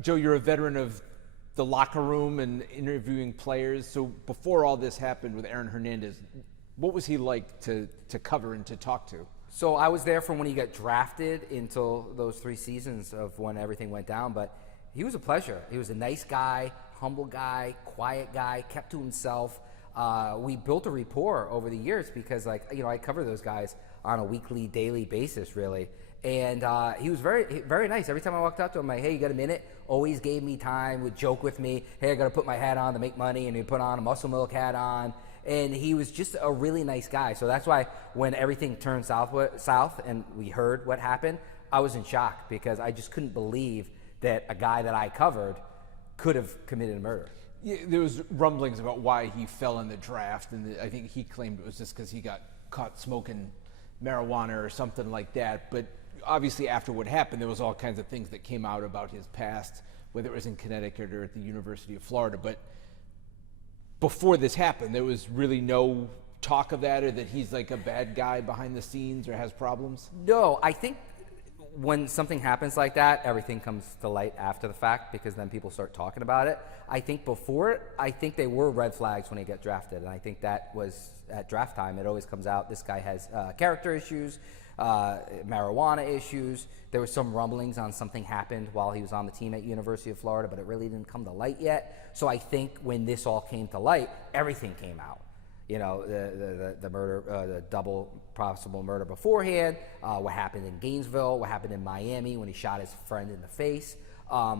Joe, you're a veteran of the locker room and interviewing players. So before all this happened with Aaron Hernandez, what was he like to cover and to talk to? So I was there from when he got drafted until those 3 seasons of when everything went down. But he was a pleasure. He was a nice guy, humble guy, quiet guy, kept to himself. We built a rapport over the years because, like, you know, I cover those guys on a weekly, daily basis, really. And he was very, very nice. Every time I walked up to him, I'm like, hey, you got a minute? Always gave me time, would joke with me. Hey, I got to put my hat on to make money. And he'd put on a Muscle Milk hat on. And he was just a really nice guy. So that's why when everything turned south and we heard what happened, I was in shock because I just couldn't believe that a guy that I covered could have committed a murder. Yeah, there was rumblings about why he fell in the draft, and I think he claimed it was just because he got caught smoking marijuana or something like that. But obviously after what happened, there was all kinds of things that came out about his past, whether it was in Connecticut or at the University of Florida. But before this happened, there was really no talk of that, or that he's like a bad guy behind the scenes or has problems? No, I think when something happens like that, everything comes to light after the fact because then people start talking about it. I think before, I think they were red flags when he got drafted, and I think that was at draft time. It always comes out, this guy has character issues, marijuana issues. There was some rumblings on something happened while he was on the team at University of Florida, but it really didn't come to light yet. So I think when this all came to light, everything came out. You know, the murder, the double possible murder beforehand, what happened in Gainesville, what happened in Miami when he shot his friend in the face.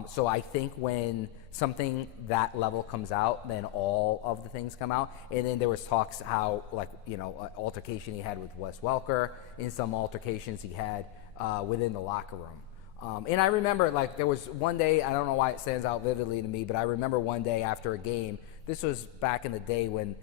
So I think when something that level comes out, then all of the things come out. And then there was talks how, like, you know, altercation he had with Wes Welker, in some altercations he had within the locker room. And I remember, like, there was one day, I don't know why it stands out vividly to me, but I remember one day after a game, this was back in the day when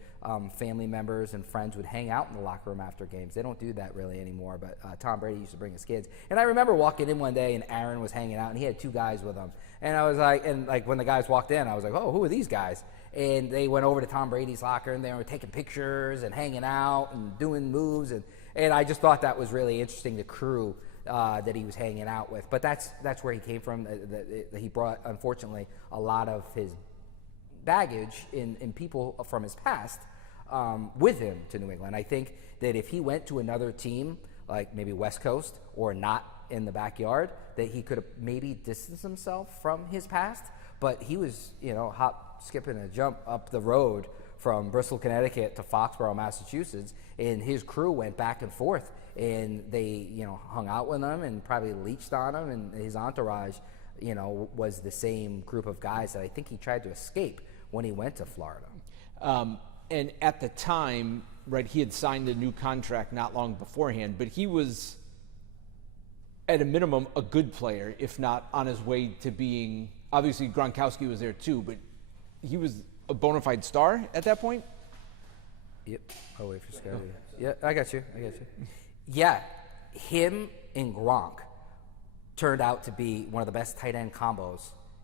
family members and friends would hang out in the locker room after games. They don't do that really anymore, but Tom Brady used to bring his kids. And I remember walking in one day and Aaron was hanging out and he had 2 guys with him. And I was like, and like when the guys walked in, I was like, oh, who are these guys? And they went over to Tom Brady's locker and they were taking pictures and hanging out and doing moves. And I just thought that was really interesting, the crew that he was hanging out with. But that's where he came from. He brought, unfortunately, a lot of his baggage in people from his past with him to New England. I think that if he went to another team, like maybe West Coast or not in the backyard, that he could have maybe distanced himself from his past. But he was, you know, hop, skip, and a jump up the road from Bristol, Connecticut to Foxborough, Massachusetts, and his crew went back and forth, and they, you know, hung out with him and probably leached on him, and his entourage, you know, was the same group of guys that I think he tried to escape when he went to Florida. And at the time, right, he had signed a new contract not long beforehand, but he was, at a minimum, a good player, if not on his way to being, obviously Gronkowski was there too, but he was a bona fide star at that point? Yep. I'll wait for Scotty. Yeah, I got you. Yeah, him and Gronk turned out to be one of the best tight end combos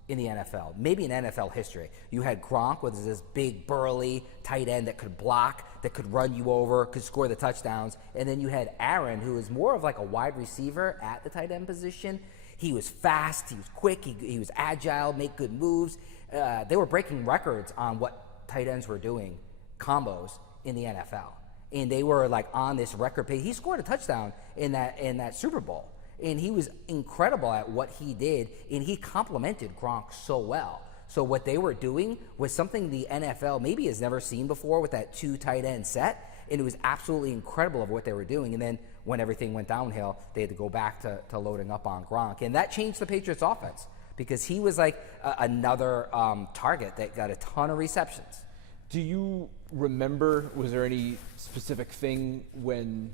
in the NFL, maybe in NFL history. You had Gronk with this big, burly tight end that could block, that could run you over, could score the touchdowns. And then you had Aaron, who was more of like a wide receiver at the tight end position. He was fast, he was quick, he was agile, make good moves. They were breaking records on what tight ends were doing, combos in the NFL. And they were like on this record pace. He scored a touchdown in that Super Bowl. And he was incredible at what he did, and he complemented Gronk so well. So what they were doing was something the NFL maybe has never seen before with that 2 tight end set, and it was absolutely incredible of what they were doing. And then when everything went downhill, they had to go back to loading up on Gronk. And that changed the Patriots' offense because he was like another target that got a ton of receptions. Do you remember, was there any specific thing when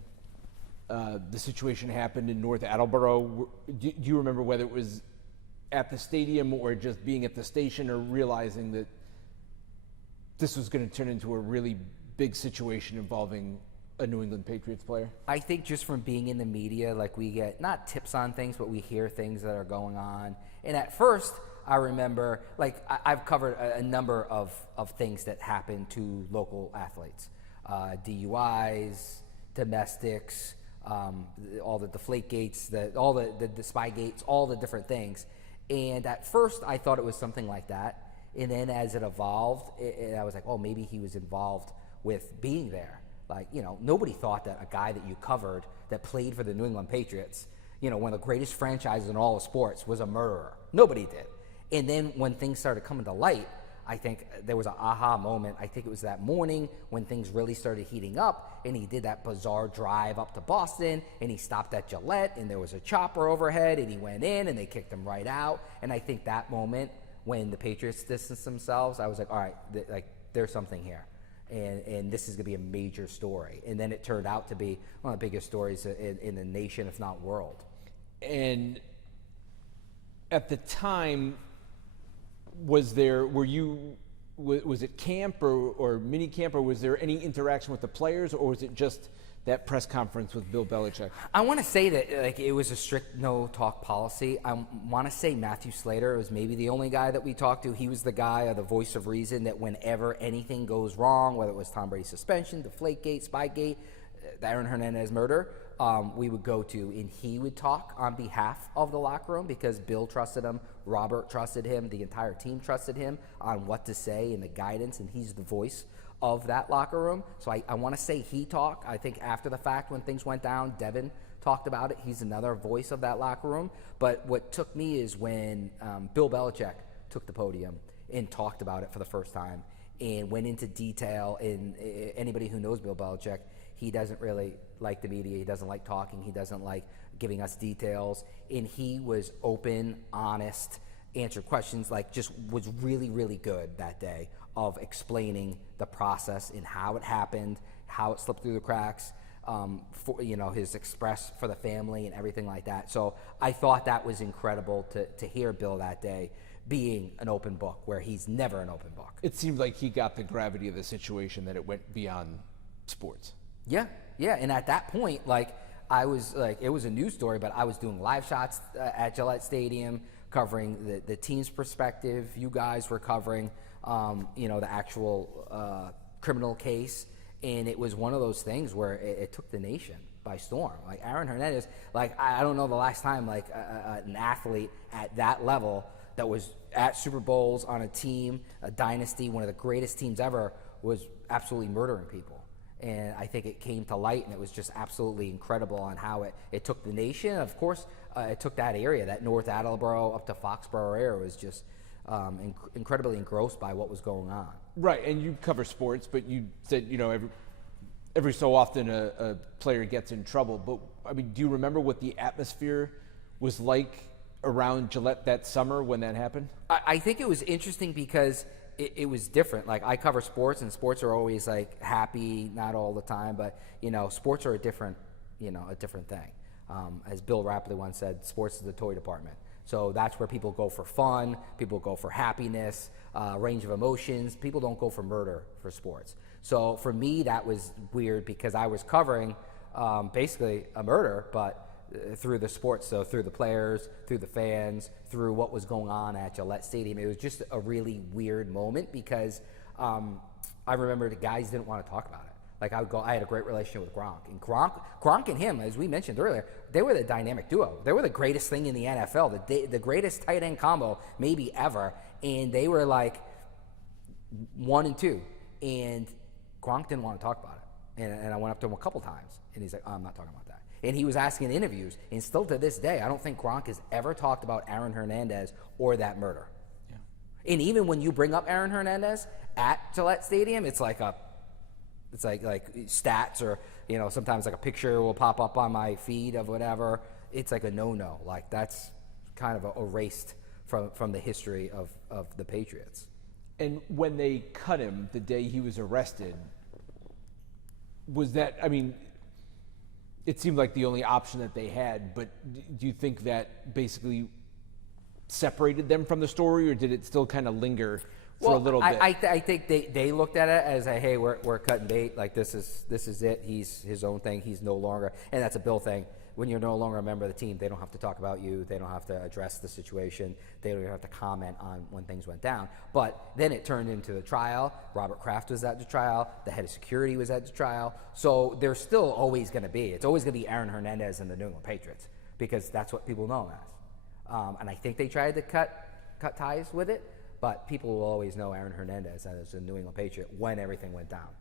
the situation happened in North Attleboro? Do you remember whether it was at the stadium or just being at the station or realizing that this was going to turn into a really big situation involving a New England Patriots player? I think just from being in the media, like we get not tips on things, but we hear things that are going on. And at first, I remember, like I've covered a number of things that happen to local athletes, DUIs, domestics, all the deflate gates, all the spy gates, all the different things. And at first, I thought it was something like that. And then as it evolved, I was like, oh, maybe he was involved with being there. Like, nobody thought that a guy that you covered that played for the New England Patriots, one of the greatest franchises in all of sports, was a murderer. Nobody did. And then when things started coming to light, I think there was an aha moment. I think it was that morning when things really started heating up, and he did that bizarre drive up to Boston, and he stopped at Gillette, and there was a chopper overhead, and he went in, and they kicked him right out. And I think that moment when the Patriots distanced themselves, I was like, all right, there's something here. And this is going to be a major story. And then it turned out to be one of the biggest stories in the nation, if not world. And at the time, was it camp or mini camp, or was there any interaction with the players, or was it just that press conference with Bill Belichick? I want to say that it was a strict no talk policy. I want to say Matthew Slater was maybe the only guy that we talked to. He was the guy, or the voice of reason, that whenever anything goes wrong, whether it was Tom Brady's suspension, Deflategate, Spygate, the Aaron Hernandez murder, we would go to, and he would talk on behalf of the locker room because Bill trusted him, Robert trusted him, the entire team trusted him on what to say and the guidance, and he's the voice of that locker room. So I want to say he talked. I think after the fact, when things went down, Devin talked about it. He's another voice of that locker room. But what took me is when Bill Belichick took the podium and talked about it for the first time and went into detail. And anybody who knows Bill Belichick, he doesn't really like the media. He doesn't like talking. He doesn't like giving us details. And he was open, honest, answered questions, just was really, really good that day of explaining the process and how it happened, how it slipped through the cracks, for his express for the family and everything like that. So I thought that was incredible to hear Bill that day being an open book, where he's never an open book. It seemed like he got the gravity of the situation, that it went beyond sports. Yeah, and at that point, I was it was a news story, but I was doing live shots at Gillette Stadium, covering the team's perspective. You guys were covering, the actual criminal case, and it was one of those things where it took the nation by storm. Aaron Hernandez, I don't know the last time an athlete at that level that was at Super Bowls on a team, a dynasty, one of the greatest teams ever, was absolutely murdering people. And I think it came to light, and it was just absolutely incredible on how it took the nation. Of course, it took that area, that North Attleboro up to Foxborough area, was just incredibly engrossed by what was going on. Right, and you cover sports, but you said, every so often a player gets in trouble. But, do you remember what the atmosphere was like around Gillette that summer when that happened? I think it was interesting because it was different. I cover sports, and sports are always happy, not all the time, but sports are a different thing. As Bill Rapley once said, sports is the toy department. So that's where people go for fun, people go for happiness, range of emotions. People don't go for murder for sports. So for me, that was weird because I was covering basically a murder, but through the sports, so through the players, through the fans, through what was going on at Gillette Stadium. It was just a really weird moment because I remember the guys didn't want to talk about it. I had a great relationship with Gronk. And Gronk and him, as we mentioned earlier, they were the dynamic duo. They were the greatest thing in the NFL, the greatest tight end combo maybe ever. And they were 1 and 2. And Gronk didn't want to talk about it. And I went up to him a couple times, and he's like, oh, I'm not talking about that. And he was asking in interviews, and still to this day, I don't think Gronk has ever talked about Aaron Hernandez or that murder. Yeah. And even when you bring up Aaron Hernandez at Gillette Stadium, it's like stats, or sometimes a picture will pop up on my feed of whatever. It's a no-no. That's kind of erased from the history of the Patriots. And when they cut him the day he was arrested, was that, it seemed like the only option that they had, but do you think that basically separated them from the story, or did it still kind of linger for a little bit? I think they looked at it as hey, we're cutting bait. This is it. He's his own thing. He's no longer, and that's a Bill thing. When you're no longer a member of the team, they don't have to talk about you. They don't have to address the situation. They don't even have to comment on when things went down. But then it turned into the trial. Robert Kraft was at the trial. The head of security was at the trial. So there's still always going to be. It's always going to be Aaron Hernandez and the New England Patriots because that's what people know him and I think they tried to cut ties with it. But people will always know Aaron Hernandez as a New England Patriot when everything went down.